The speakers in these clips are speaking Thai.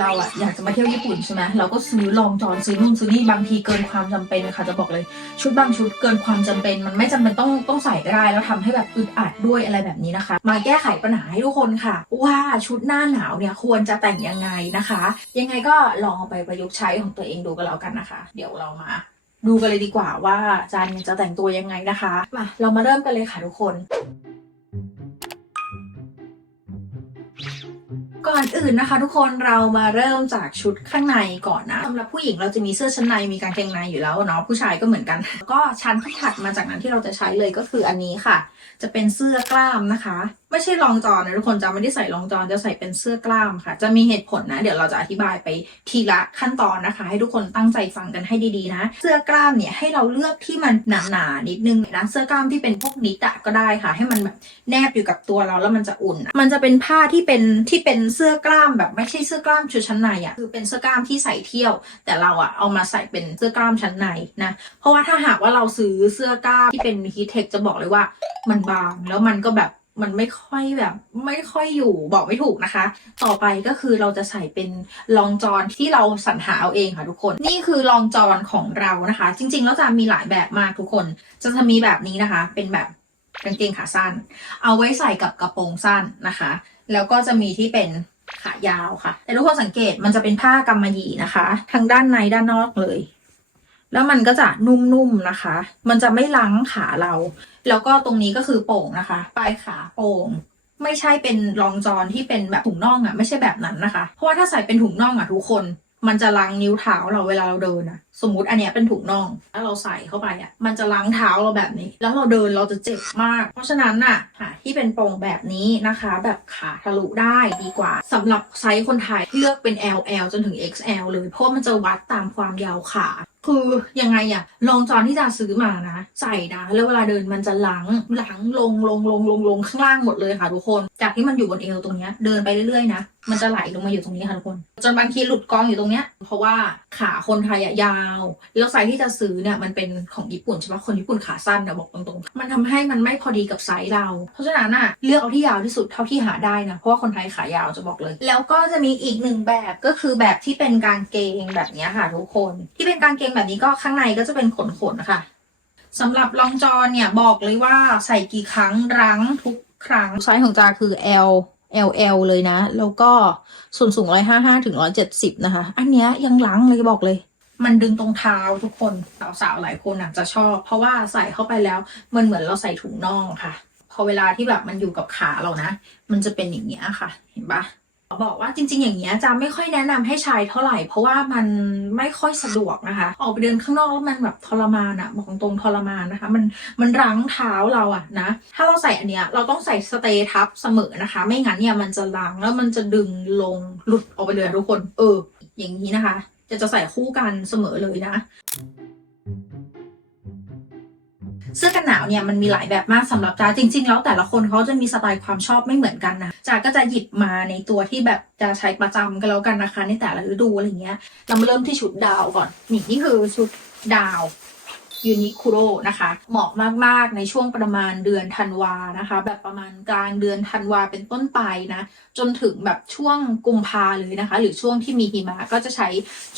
เราอะอยากจะมาเที่ยวญี่ปุ่นใช่ไหมเราก็ซื้อลองจอนซื้อนู่นซื้อนี่บางทีเกินความจำเป็นค่ะจะบอกเลย ชุดบางชุดเกินความจำเป็น มันไม่จำเป็นต้องต้องใส่ก็ได้แล้วทำให้แบบอึดอัดด้วยอะไรแบบนี้นะคะ มาแก้ไขปัญหาให้ทุกคนค่ะ ว่าชุดหน้าหนาวเนี่ยควรจะแต่งยังไงนะคะ ยังไงก็ลองเอาไปประยุกต์ใช้ของตัวเองดูกันแล้วกันนะคะ เดี๋ยวเรามาดูกันเลยดีกว่าว่าจันจะแต่งตัวยังไงนะคะมาเรามาเริ่มกันเลยค่ะทุกคน ก่อนอื่นนะคะ ทุกคนเรามาเริ่มจากชุดข้างในก่อนนะสำหรับผู้หญิงเราจะมีเสื้อชั้นในมีกางเกงในอยู่แล้วเนาะผู้ชายก็เหมือนกัน ก็ชั้นที่ถัดมาจากนั้นที่เราจะใช้เลยก็คืออันนี้ค่ะ จะเป็นเสื้อกล้ามนะคะ ไม่ใช่รองจอนนะทุกคนจะไม่ได้ใส่รองจอนจะใส่เป็นเสื้อกล้ามค่ะ จะมีเหตุผลนะ เดี๋ยวเราจะอธิบายไปทีละขั้นตอนนะคะ ให้ทุกคนตั้งใจฟังกันให้ดีๆนะ เสื้อกล้ามเนี่ยให้เราเลือกที่มันหนาๆนิดนึงนะเสื้อกล้ามที่เป็นพวกนิดอะก็ได้ค่ะ ให้มันแบบแนบอยู่กับตัวเราแล้วมันจะอุ่น มันจะเป็นผ้าที่เป็นที่เป็นเสื้อกล้ามแบบไม่ใช่เสื้อกล้ามชุดชั้นในอะคือเป็นเสื้อกล้ามที่ใส่เที่ยว แต่เราอะเอามาใส่เป็นเสื้อกล้ามชั้นในนะ เพราะว่าถ้าหากว่าเราซื้อเสื้อกล้ามที่เป็นฮีเทคจะบอกเลยว่ามันบางแล้วมันก็แบบ มันไม่ค่อยแบบ ไม่ค่อยอยู่บอกไม่ถูกนะคะ ต่อไปก็คือเราจะใส่เป็นรองจอนที่เราสรรหาเอาเองค่ะทุกคน นี่คือรองจอนของเรานะคะ จริงๆแล้วจะมีหลายแบบมากทุกคน จะจะมีแบบนี้นะคะ เป็นแบบกางเกงขาสั้น เอาไว้ใส่กับกระโปรงสั้นนะคะ แล้วก็จะมีที่เป็นขายาวค่ะ แต่ทุกคนสังเกตมันจะเป็นผ้ากำมะหยี่นะคะ ทั้งด้านในด้านนอกเลย แล้วมันก็จะนุ่มๆนะคะ มันจะไม่ล้างขาเรา แล้วก็ตรงนี้ก็คือโป่งนะคะ ปลายขาโป่ง ไม่ใช่เป็นรองจอนที่เป็นแบบถุงน่องอะ่ะ ไม่ใช่แบบนั้นนะคะ เพราะว่าถ้าใส่เป็นถุงน่องอะ่ะทุกคน มันจะล้างนิ้วเท้าเราเวลาเราเดินอะ่ะสมมุติอันเนี้ยเป็นถุงน่องถ้าเราใส่เข้าไปอะ่ะมันจะล้างเท้าเราแบบนี้ แล้วเราเดินเราจะเจ็บมาก เพราะฉะนั้นน่ะหาที่เป็นโป่งแบบนี้นะคะ แบบขาทะลุได้ดีกว่าสำหรับไซส์คนไทยเลือกเป็น LL จนถึง XL เลย เพราะมันจะวัดตามความยาวขา คือยังไงอะลองจอนที่จะซื้อมานะใส่นะแล้วเวลาเดินมันจะหลังหลังลงลงลงลงลงข้างล่างหมดเลยค่ะทุกคน จากที่มันอยู่บนเอวตรงเนี้ยเดินไปเรื่อยๆนะ มันจะไหลลงมาอยู่ตรงนี้ค่ะทุกคน จนบางทีหลุดกองอยู่ตรงเนี้ย เพราะว่าขาคนไทยอะยาวแล้วไซส์ที่จะซื้อเนี่ยมันเป็นของญี่ปุ่นใช่ปะคนญี่ปุ่นขาสั้นนะบอกตรงๆ มันทำให้มันไม่พอดีกับไซส์เรา เพราะฉะนั้นอะเลือกเอาที่ยาวที่สุดเท่าที่หาได้นะ เพราะว่าคนไทยขายาวจะบอกเลย แล้วก็จะมีอีกหนึ่งแบบก็คือแบบที่เป็นกางเกงแบบเนี้ยค่ะทุกคน ที่เป็นกางเกงแบบนี้ก็ข้างในก็จะเป็นขนๆค่ะสำหรับรองจอนเนี่ยบอกเลยว่าใส่กี่ครั้งรั้งทุกครั้งไซส์ของจาคือ L L L เลยนะ แล้วก็ส่วนสูง 155 ถึง 170 นะคะ อันเนี้ยยังล้างเลยบอกเลย มันดึงตรงเท้าทุกคนสาวๆหลายคนอาจจะชอบ เพราะว่าใส่เข้าไปแล้ว มันเหมือนเราใส่ถุงน่องค่ะ พอเวลาที่แบบมันอยู่กับขาเรานะ มันจะเป็นอย่างเงี้ยค่ะ เห็นปะ บอกว่าจริง ๆ อย่างเงี้ยจะไม่ค่อยแนะนำให้ใช้เท่าไหร่ เพราะว่ามันไม่ค่อยสะดวกนะคะ ออกไปเดินข้างนอกแล้วมันแบบทรมานอะบอกตรงๆทรมานนะคะ มันมันรั้งเท้าเราอะนะ ถ้าเราใส่อันเนี้ยเราต้องใส่สเตทับเสมอนะคะ ไม่งั้นเนี่ยมันจะล้งแล้วมันจะดึงลงหลุดออกไปเลยทุกคน เออ อย่างนี้นะคะ จะจะใส่คู่กันเสมอเลยนะ เสื้อกันหนาวเนี่ยมันมีหลายแบบมากสำหรับจ้าจริง ๆ แล้วแต่ละคนเขาจะมีสไตล์ความชอบไม่เหมือนกันนะจ้าก็จะหยิบมาในตัวที่แบบจะใช้ประจำกันแล้วกันนะคะ ในแต่ละฤดูอะไรเงี้ยเรามาเริ่มที่ชุดดาวก่อนนี่นี่คือชุดดาว ยูนิคุโรนะคะเหมาะมากๆในช่วงประมาณเดือนธันวานะคะ แบบประมาณกลางเดือนธันวาเป็นต้นไปนะจนถึงแบบช่วงกุมภาเลยนะคะ หรือช่วงที่มีหิมะก็จะใช้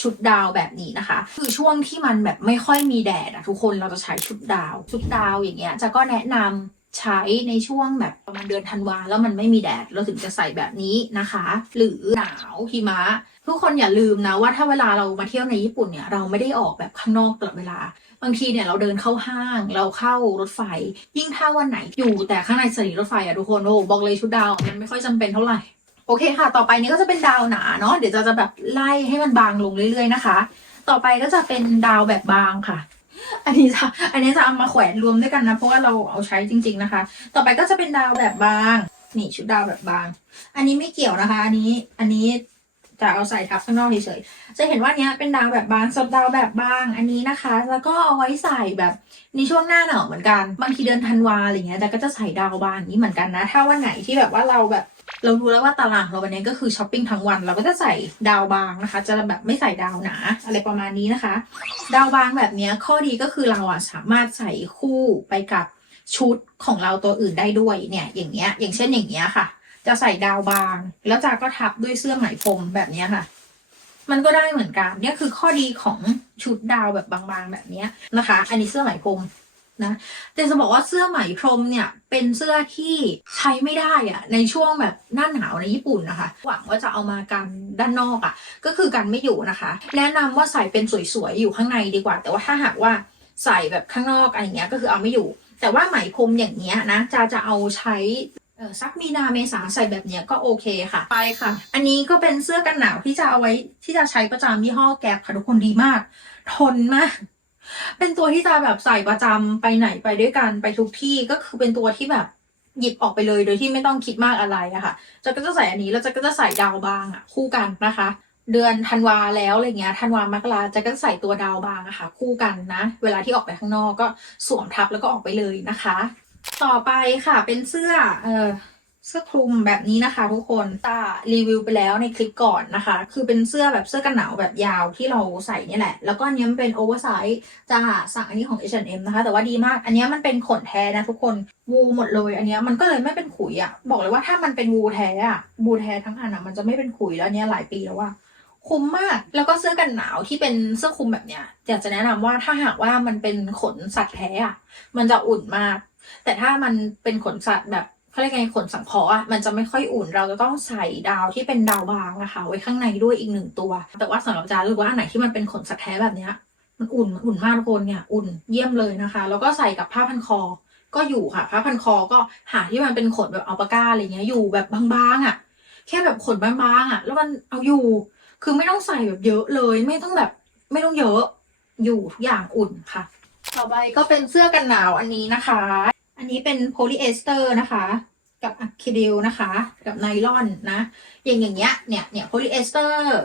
ชุดดาวแบบนี้นะคะ คือช่วงที่มันแบบไม่ค่อยมีแดดอะทุกคนเราจะใช้ชุดดาว ชุดดาวอย่างเงี้ยจะก็แนะนำใช้ในช่วงแบบประมาณเดือนธันวาแล้วมันไม่มีแดดเราถึงจะใส่แบบนี้นะคะ หรือหนาวหิมะ ทุกคนอย่าลืมนะว่าถ้าเวลาเรามาเที่ยวในญี่ปุ่นเนี่ยเราไม่ได้ออกแบบข้างนอกตลอดเวลา บางทีเนี่ยเราเดินเข้าห้างเราเข้ารถไฟ ยิ่งถ้าวันไหนอยู่แต่ข้างในสถานีรถไฟอะทุกคนโอ้บอกเลยชุดดาวมันไม่ค่อยจำเป็นเท่าไหร่โอเคค่ะ ต่อไปนี้ก็จะเป็นดาวหนาเนาะเดี๋ยวจะจะแบบไล่ให้มันบางลงเรื่อยๆนะคะ ต่อไปก็จะเป็นดาวแบบบางค่ะ อันนี้จะอันนี้จะเอามาแขวนรวมด้วยกันนะ เพราะว่าเราเอาใช้จริง ๆนะคะ ต่อไปก็จะเป็นดาวแบบบาง นี่ชุดดาวแบบบาง อันนี้ไม่เกี่ยวนะคะ อันนี้อันนี้ จะเอาใส่ทับข้างนอกเฉยๆจะเห็นว่าเนี้ยเป็นดาวแบบบางสับดาวแบบบางอันนี้นะคะ แล้วก็เอาไว้ใส่แบบในช่วงหน้าหนาวเหมือนกันบางทีเดือนธันวาอะไรเงี้ยแต่ก็จะใส่ดาวบางนี้เหมือนกันนะ ถ้าวันไหนที่แบบว่าเราแบบเรารู้แล้วว่าตารางเราวันนี้ก็คือช้อปปิ้งทั้งวัน เราก็จะใส่ดาวบางนะคะ จะแบบไม่ใส่ดาวหนาอะไรประมาณนี้นะคะ ดาวบางแบบเนี้ยข้อดีก็คือเราอะสามารถใส่คู่ไปกับชุดของเราตัวอื่นได้ด้วยเนี่ยอย่างเงี้ยอย่างเช่นอย่างเงี้ยค่ะ จะใส่ดาวบาง แล้วจากก็ทับด้วยเสื้อไหมพรมแบบนี้ค่ะ มันก็ได้เหมือนกันเนี่ยคือข้อดีของชุดดาวแบบบางๆแบบนี้นะคะ อันนี้เสื้อไหมพรมนะแต่จะบอกว่าเสื้อไหมพรมเนี่ย เป็นเสื้อที่ใช้ไม่ได้อะในช่วงแบบหน้าหนาวในญี่ปุ่นนะคะ หวังว่าจะเอามากันด้านนอกอะก็คือกันไม่อยู่นะคะ แนะนำว่าใส่เป็นสวยๆอยู่ข้างในดีกว่า แต่ว่าถ้าหากว่าใส่แบบข้างนอกอะไรเงี้ยก็คือเอาไม่อยู่ แต่ว่าไหมพรมอย่างเงี้ยนะจะจะเอาใช้ เออสักมีนาเมษาใส่แบบเนี้ยก็โอเคค่ะ ไปค่ะ อันนี้ก็เป็นเสื้อกันหนาวที่จะเอาไว้ที่จะใช้ประจำยี่ห้อแก๊ปค่ะทุกคนดีมาก ทนมาก เป็นตัวที่จะแบบใส่ประจำไปไหนไปด้วยกันไปทุกที่ก็คือเป็นตัวที่แบบหยิบออกไปเลยโดยที่ไม่ต้องคิดมากอะไรอะค่ะจะก็จะใส่อันนี้แล้วจะก็จะใส่ดาวบางอะคู่กันนะคะ เดือนธันวาแล้วอะไรเงี้ยธันวามกราจะก็ใส่ตัวดาวบางอะค่ะ คู่กันนะ เวลาที่ออกไปข้างนอกก็สวมทับแล้วก็ออกไปเลยนะคะ ต่อไปค่ะเป็นเสื้อเออเสื้อคลุมแบบนี้นะคะ ทุกคนตารีวิวไปแล้วในคลิปก่อนนะคะ คือเป็นเสื้อแบบเสื้อกันหนาวแบบยาวที่เราใส่เนี่ยแหละ แล้วก็อันนี้มันเป็นโอเวอร์ไซส์จะหาสั่งอันนี้ของ H&M นะคะ แต่ว่าดีมาก อันนี้มันเป็นขนแท้นะทุกคน วูหมดเลย อันนี้มันก็เลยไม่เป็นขุยอะบอกเลยว่าถ้ามันเป็นวูแท้อะวูแท้ทั้งอันอะมันจะไม่เป็นขุยแล้วเนี้ยหลายปีแล้วว่าคุ้มมาก แล้วก็เสื้อกันหนาวที่เป็นเสื้อคลุมแบบเนี้ยอยากจะแนะนำว่าถ้าหากว่ามันเป็นขนสัตว์แท้อะมันจะอุ่นมาก แต่ถ้ามันเป็นขนสัตว์แบบเขาเรียกไงขนสังเคราะห์อะมันจะไม่ค่อยอุ่น เราจะต้องใส่ดาวที่เป็นดาวบางนะคะ ไว้ข้างในด้วยอีกหนึ่งตัว แต่ว่าสำหรับจารู้ว่าอันไหนที่มันเป็นขนสัตว์แท้แบบเนี้ยมันอุ่นมันอุ่นมากทุกคนเนี่ยอุ่นเยี่ยมเลยนะคะ แล้วก็ใส่กับผ้าพันคอก็อยู่ค่ะผ้าพันคอก็หาที่มันเป็นขนแบบอัลปาก้าอะไรเงี้ยอยู่แบบบางๆอะ แค่แบบขนบางๆอะ แล้วมันเอาอยู่ คือไม่ต้องใส่แบบเยอะเลย ไม่ต้องแบบไม่ต้องเยอะอยู่ทุกอย่างอุ่นค่ะ ต่อไปก็เป็นเสื้อกันหนาวอันนี้นะคะ อันนี้เป็นโพลีเอสเตอร์นะคะ กับอะคริลิลนะคะ กับไนลอนนะ อย่างอย่างเงี้ยเนี่ยเนี่ยโพลีเอสเตอร์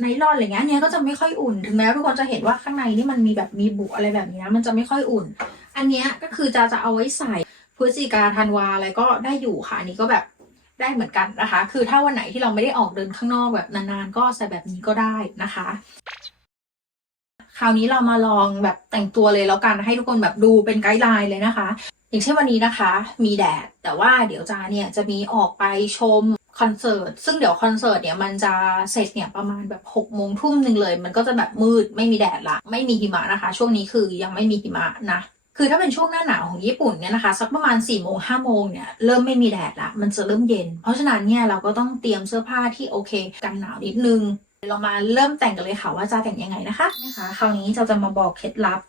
ไนลอนอะไรเงี้ยเนี่ยก็จะไม่ค่อยอุ่นถึงแม้ทุกคนจะเห็นว่าข้างในนี่มันมีแบบมีบุอะไรแบบนี้นะมันจะไม่ค่อยอุ่น อันเนี้ยก็คือจะจะเอาไว้ใส่พฤศจิกาธันวาอะไรก็ได้อยู่ค่ะอันนี้ก็แบบได้เหมือนกันนะคะ คือถ้าวันไหนที่เราไม่ได้ออกเดินข้างนอกแบบนานๆ ก็ใส่แบบนี้ก็ได้นะคะ คราวนี้เรามาลองแบบแต่งตัวเลยแล้วกันให้ทุกคนแบบดูเป็นไกด์ไลน์เลยนะคะ อย่างเช่นวันนี้นะคะ มีแดด แต่ว่าเดี๋ยวจาเนี่ยจะมีออกไปชมคอนเสิร์ต ซึ่งเดี๋ยวคอนเสิร์ตเนี่ยมันจะเสร็จเนี่ยประมาณแบบหกโมงทุ่มหนึ่งเลย มันก็จะแบบมืดไม่มีแดดละ ไม่มีหิมะนะคะ ช่วงนี้คือยังไม่มีหิมะนะ คือถ้าเป็นช่วงหน้าหนาวของญี่ปุ่นเนี่ยนะคะ สักประมาณ4ี่โมงห้าโมงเนี่ยเริ่มไม่มีแดดละ มันจะเริ่มเย็น เพราะฉะนั้นเนี่ยเราก็ต้องเตรียมเสื้อผ้าที่โอเค กันหนาวนิดนึงเรามาเริ่มแต่งกันเลยค่ะว่าจะแต่งยังไงนะคะนะคะ คราวนี้จะจะมาบอกเคล็ดลับ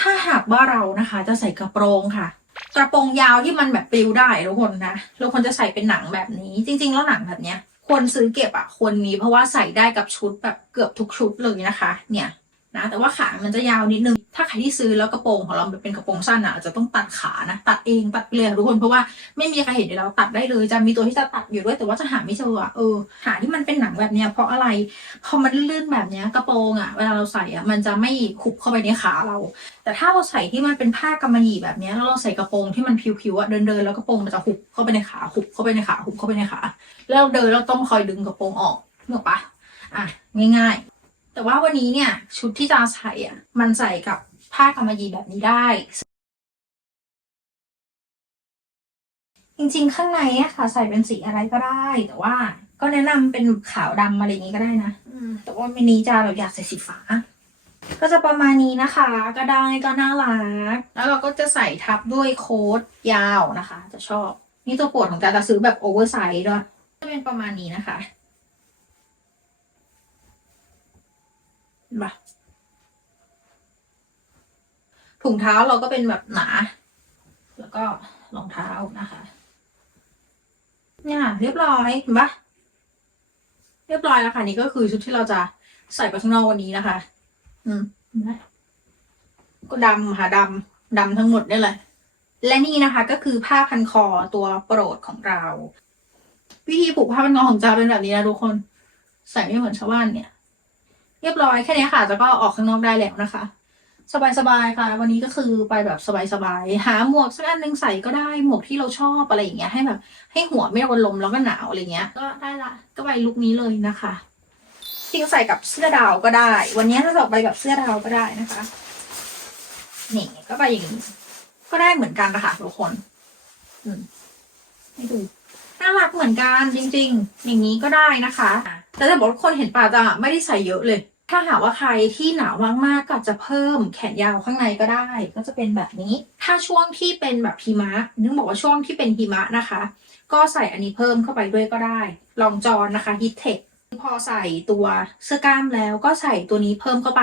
ถ้าหากว่าเรานะคะจะใส่กระโปรงค่ะ กระโปรงยาวที่มันแบบปลิวได้ทุกคนนะทุกคนจะใส่เป็นหนังแบบนี้ จริง ๆ แล้วหนังแบบเนี้ยควรซื้อเก็บอะควรมีเพราะว่าใส่ได้กับชุดแบบเกือบทุกชุดเลยนะคะ เนี่ย นะแต่ว่าขามันจะยาวนิดนึง ถ้าใครที่ซื้อแล้วกระโปรงของเราเป็นกระโปรงสั้นอะอาจจะต้องตัดขานะ ตัดเองตัดเลยทุกคนเพราะว่าไม่มีใครเห็นเดี๋ยวเราตัดได้เลย จะมีตัวที่จะตัดอยู่ด้วยแต่ว่าจะหาไม่เจออะเออหาที่มันเป็นหนังแบบเนี้ยเพราะอะไรพอมันลื่นแบบเนี้ยกระโปรงอะเวลาเราใส่อะมันจะไม่ขุบเข้าไปในขาเรา แต่ถ้าเราใส่ที่มันเป็นผ้ากำมะหยี่แบบเนี้ยแล้วเราใส่กระโปรงที่มันผิวๆอะเดินเดินๆแล้วกระโปรงมันจะหุบเข้าไปในขาหุบเข้าไปในขาหุบเข้าไปในขาแล้วเดินเราต้องคอยดึงกระโปรงออกนึกอปะอะง่ายๆ แต่ว่าวันนี้เนี่ย ชุดที่จะใส่อะ มันใส่กับผ้ากำมะหยี่แบบนี้ได้ จริงๆ ข้างในอะค่ะ ใส่เป็นสีอะไรก็ได้ แต่ว่าก็แนะนำเป็นขาวดำอะไรอย่างนี้ก็ได้นะอืมแต่ว่าวันนี้จะเราอยากใส่สีฟ้า ก็จะประมาณนี้นะคะ ก็ได้ก็น่ารัก แล้วเราก็จะใส่ทับด้วยโค้ทยาวนะคะ จะชอบ นี่ตัวโปรดของจาจะซื้อแบบโอเวอร์ไซส์ด้วยจะเป็นประมาณนี้นะคะ เห็นปะถุงเท้าเราก็เป็นแบบหนา แล้วก็รองเท้านะคะ เนี่ยเรียบร้อยเห็นปะเรียบร้อยแล้วค่ะนี่ก็คือชุดที่เราจะใส่ไปข้างนอกวันนี้นะคะ อืมนไหมก็ดำค่ะดำดำทั้งหมดนี่แหละและนี่นะคะก็คือผ้าพันคอตัวโปรดของเรา วิธีผูกผ้าพันคอของจาเป็นแบบนี้นะทุกคน ใส่ไม่เหมือนชาวบ้านเนี่ย เรียบร้อยแค่นี้ค่ะจะก็ออกข้างนอกได้แล้วนะคะ สบายๆค่ะ วันนี้ก็คือไปแบบสบายๆหาหมวกสักอันหนึ่งใส่ก็ได้หมวกที่เราชอบอะไรอย่างเงี้ยให้แบบ ให้หัวไม่โดนลมแล้วก็หนาวอะไรเงี้ย ก็ได้ละก็ไปลุคนี้เลยนะคะจริงใส่กับเสื้อดาวก็ได้ วันนี้ถ้าจะไปกับเสื้อดาวก็ได้นะคะนี่ก็ไปอย่างนี้ก็ได้เหมือนกันนะคะทุกคน อืมให้ดู น่ารักเหมือนกันจริง ๆ อย่างนี้ก็ได้นะคะ แต่จะบอกว่าคนเห็นป่าจะไม่ได้ใส่เยอะเลย ถ้าหากว่าใครที่หนาวมากๆก็จจะเพิ่มแขนยาวข้างในก็ได้ ก็จะเป็นแบบนี้ ถ้าช่วงที่เป็นแบบหิมะนึกบอกว่าช่วงที่เป็นหิมะนะคะ ก็ใส่อันนี้เพิ่มเข้าไปด้วยก็ได้ ลองจอนนะคะฮิตเทคพอใส่ตัวเสื้อกล้ามแล้วก็ใส่ตัวนี้เพิ่มเข้าไป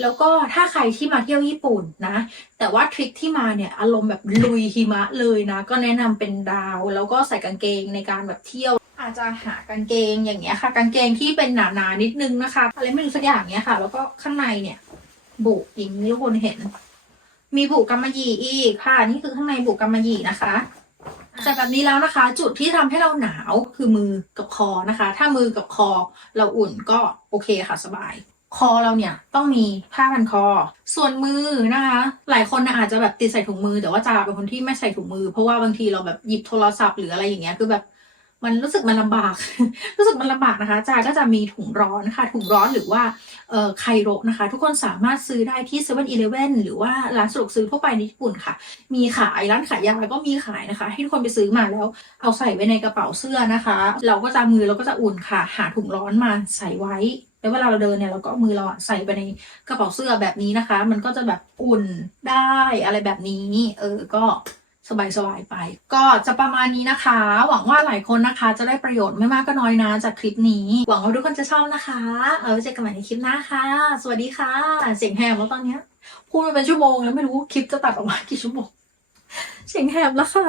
แล้วก็ถ้าใครที่มาเที่ยวญี่ปุ่นนะ แต่ว่าทริคที่มาเนี่ยอารมณ์แบบลุยหิมะเลยนะ ก็แนะนำเป็นดาว แล้วก็ใส่กางเกงในการแบบเที่ยวอาจจะหากางเกงอย่างเงี้ยค่ะ กางเกงที่เป็นหนาๆนิดนึงนะคะ อะไรไม่รู้สักอย่างเนี้ยค่ะ แล้วก็ข้างในเนี่ย บุกอย่างนี้ทุกคนเห็น มีบุกกำมะหยี่อีกค่ะ นี่คือข้างในบุกกำมะหยี่นะคะจากแบบนี้แล้วนะคะ จุดที่ทำให้เราหนาวคือมือกับคอนะคะ ถ้ามือกับคอเราอุ่นก็โอเคค่ะสบาย คอเราเนี่ยต้องมีผ้าพันคอ ส่วนมือนะคะ หลายคนนะอาจจะแบบติดใส่ถุงมือ แต่ว่าจาเป็นคนที่ไม่ใส่ถุงมือ เพราะว่าบางทีเราแบบหยิบโทรศัพท์หรืออะไรอย่างเงี้ยคือแบบมันรู้สึกมันลำบาก รู้สึกมันลำบากนะคะจาก็จะมีถุงร้อนค่ะถุงร้อนหรือว่าเอ่อไคโรนะคะ ทุกคนสามารถซื้อได้ที่7 e เ e ่ e อหรือว่าร้านสะดวกซื้อทั่วไปในญี่ปุ่นค่ะ มีขายร้านขายยาก็มีขายนะคะ ให้ทุกคนไปซื้อมาแล้ว เอาใส่ไว้ในกระเป๋าเสื้อนะคะ เราก็จะมือเราก็จะอุ่นค่ะ หาถุงร้อนมาใส่ไว้ แล้วเวลาเราเดินเนี่ยเราก็มือเราอะใส่ไปในกระเป๋าเสื้อแบบนี้นะคะ มันก็จะแบบอุ่นได้อะไรแบบนี้ เออก็สบายๆไป ก็จะประมาณนี้นะคะ หวังว่าหลายคนนะคะ จะได้ประโยชน์ไม่มากก็น้อยนะ จากคลิปนี้ หวังว่าทุกคนจะชอบนะคะ เอาไว้เจอกันใหม่ในคลิปหน้าค่ะ สวัสดีค่ะ เสียงแหบแล้วตอนเนี้ยพูดมาเป็นชั่วโมงแล้วไม่รู้คลิปจะตัดออกมากี่ชั่วโมง เสียงแหบแล้วค่ะ